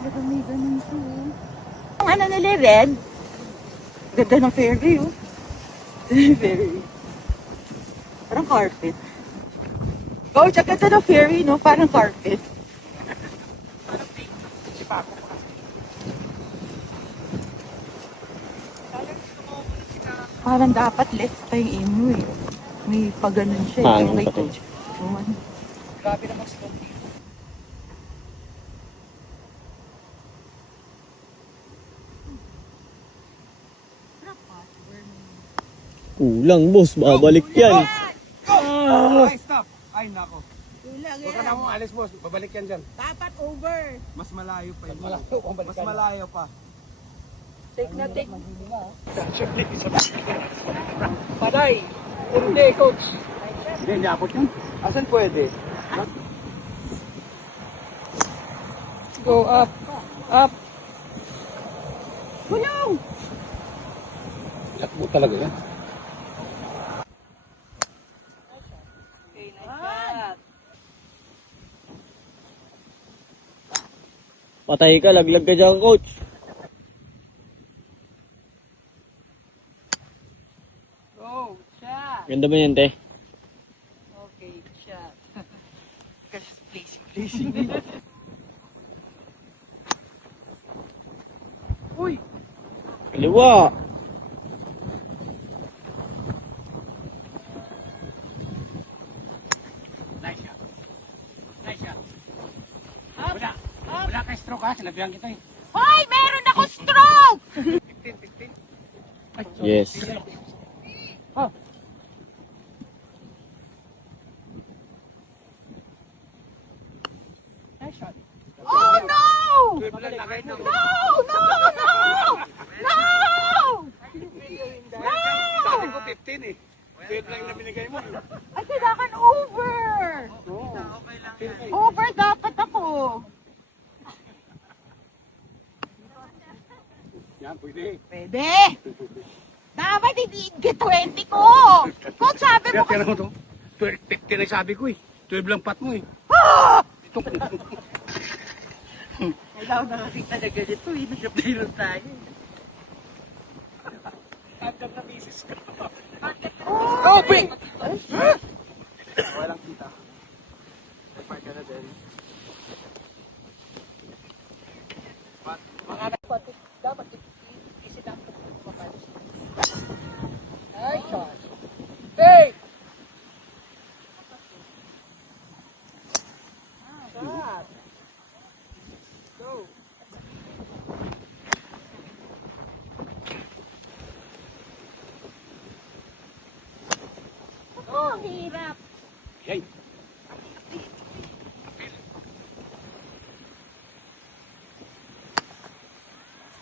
Talaga may ganun to. Ang ano nila, red? Ganda ng ferry, oh. Ferry. Parang carpet. Oh, tsaka ganda ng ferry, no? Parang carpet. Parang dapat left pa yung imo, eh. May paganon siya, eh. Hangin May pa to. coach. Yun. Grabe naman slope dito. Kulang, boss. Babalik yan. Ay, stop! Ay, nako. Kulang Huwag ka na akong alis, boss. Babalik yan dyan. Dapat over. Mas malayo pa yun. Mas malayo pa. Take na take. Paday! Hindi, coach. Hindi, niabot yun. Asan pwede? Go up! Up! Gulong! Lakbo talaga yan. Patay ka, laglag ka dyan, coach. Go! Shot! Ganda ba yan, te? Okay, shot. Kasi placing. Uy! Kaliwa. Nice shot. Nice shot. Wala. Wala ka stroke ha. Sinabihan kita eh. Hoy! Meron ako stroke! 15. Ay, Yes. Oh. Nice shot. Oh no! Tuwib lang lagay mo. No! No! No! No! Sabi ko 15 eh. Tuwib lang na binigay mo. Ay, kailangan over! Over dapat ako. Yan, pwede. Pwede! Dapat hindi 20 ko! Kung sabi mo Kaya mo to. 15 na sabi ko eh. 12 lang pat mo eh. ah! Ito. Kailangan nakakita na ganito eh. Nag-playroom tayo. Hanggang na misis ka. Oh! Open! Walang kita. Nagpart ka na din. Dapat isip ang pagpapalis. Ay, shot. Hey! Shot. Go! Oh, ang hirap. Yay!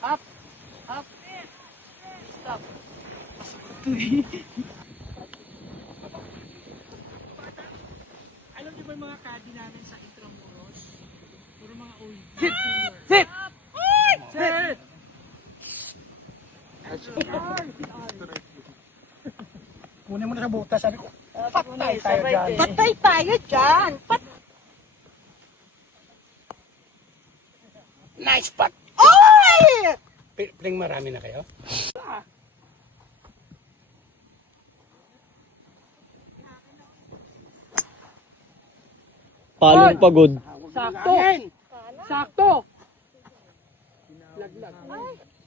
Up. Up. Stop. Alam niyo ba yung mga caddy namin sa Intramuros? Puro mga old. Sit! Sit! Sit! Kunin mo na sa butas. Sabi ko, patay tayo dyan. Patay tayo dyan. Nice pat! Oy! Pling marami na kayo? Palong pagod. Sakto! Sakto! Laglag.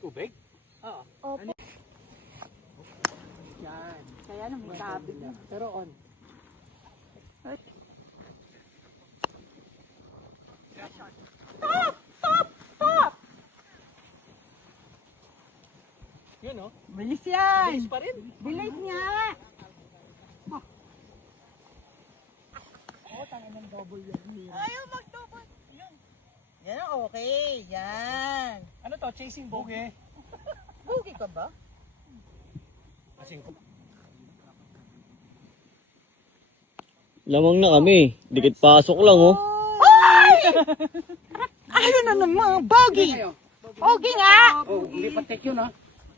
Tubig? Opo. Yan. Kaya nang sabi na. Pero on. Stop! Stop! Stop! Yun o. Bilis yan! Bilis pa rin. Bilis niya! Ayaw mag-double. Yan ang okay. Yan. Ano to? Chasing bogey. Bogey ka ba? Asing ko. Lamang na kami. Dikit pasok lang, oh. Ay! Ayun na naman. Bogey! Bogey nga! Oh, hindi pa take yun ha.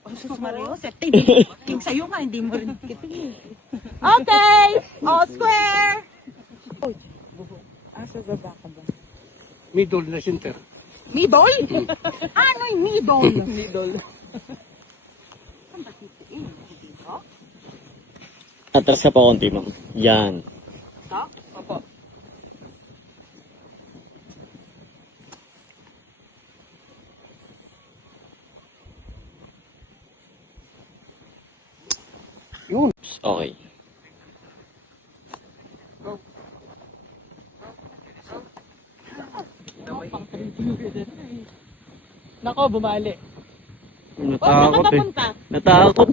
Oh, sus Mario, setting. King sa'yo nga, hindi mo rin kiting. Okay! All square! Sa baba ka ba? Middle na center. Middle? Ano'y middle? Idol. Saan ba titiin? Dito? Atras ka pa konti, ma'am. Yan. Ito? Opo. Okay. Nako, bumali. Natakot eh. Papunta? Natakot.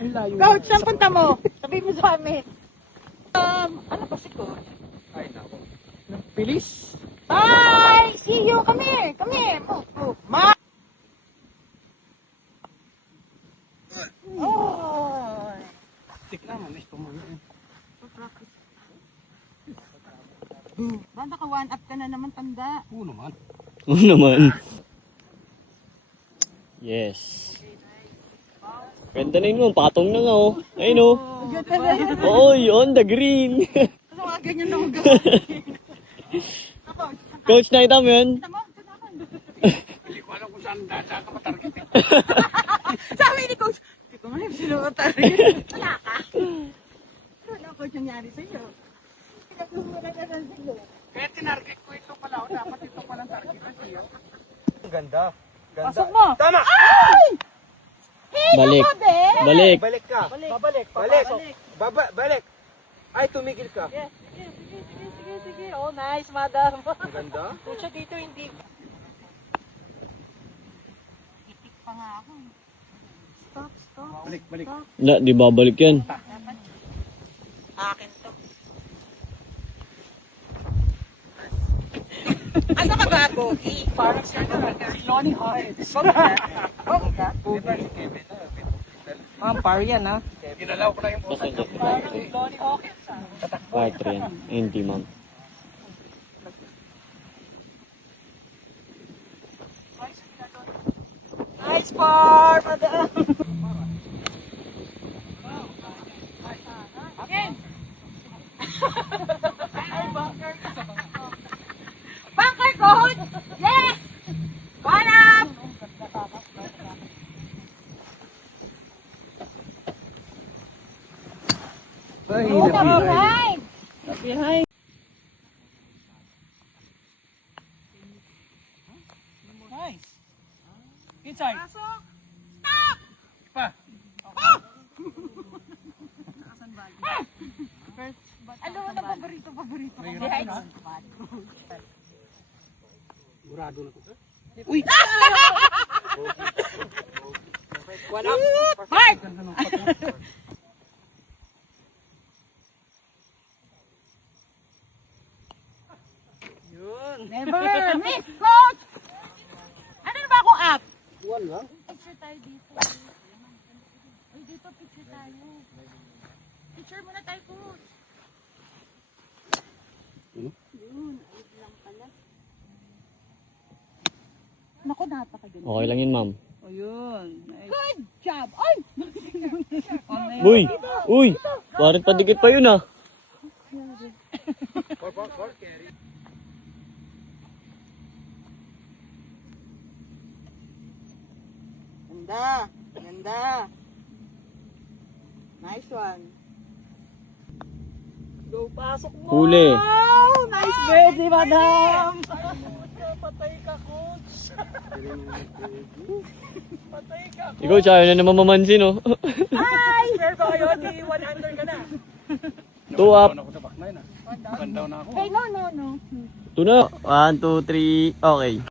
Ang layo. Coach, saan punta mo? Sabihin mo sa amin. Ano ba si Coach? Ay, nako. Bilis. Bye! See you! Come here! Come here! Move, move. Ma! Oh! Tik na, mamis pumunod. Banda ka, one up ka na naman, tanda. Oo naman. Oo naman. Yes. Ganda na yun, ma'am. Patong na nga, oh. Ayun, oh. Ganda na yun. Oo, on the green. Ano mga ganyan na ako gawin? Ako, Coach, nakita mo yun? kita mo? Kita mo? Hindi ko alam kung saan ka matarget eh. Sabi ni Coach, hindi ko nga yung sinumatari. Wala ka. Wala ko nangyari sa'yo. Pinagmumura ka na sa'yo. Kaya tinarget ko ito pala. O, dapat ito palang target na siya. Ganda. Pasok mo! Tama! Hey, Balik. ako, be! Balik. Balik ka. Balik. Babalik. Balik. Balik. Ay, tumigil ka. Sige. Oh, nice, madam. Ganda. Pucha dito, hindi. Itik pa nga ako. Stop. Balik. Na, di babalik yan. Akin to. Ano ka ba, Bogi? Parang siya na. Si Lonnie Heights. Bogi ka? Ma'am, par yan ha. Ginalaw ko na yung Basta dyan. Lonnie Hawkins ha. Part 3 yan. Hindi, ma'am. Nice par, madam. Again. Bunker coach! Yes! One up! Oh, behind! Behind. Nice. Inside. Stop! Pa. Ano na paborito ko? Mayroon Behind. na. Murado na to. Uy! Wala. Mark! Ganda ng pato. Never miss, coach! Ano na ba akong up? One lang. Picture tayo dito. Uy, dito picture tayo. Picture muna tayo, coach. Yun, ayun lang pala. Naku, napakaganda. Okay lang yun, ma'am. Good job! Ay! Uy! Uy! Parang padikit pa yun, ah. Carry. Ganda. Nice one. Go, pasok mo. Huli. Wow! Nice birdie, madam. Patay ka, coach. Patay ka. Ikaw, ayaw na naman mamansin, oh. Hi! Square ba kayo? Di 100 ka na. 2 up. Ako sa back nine ah. One down na ako. Hey, no. 2 na. 1, 2, 3. Okay.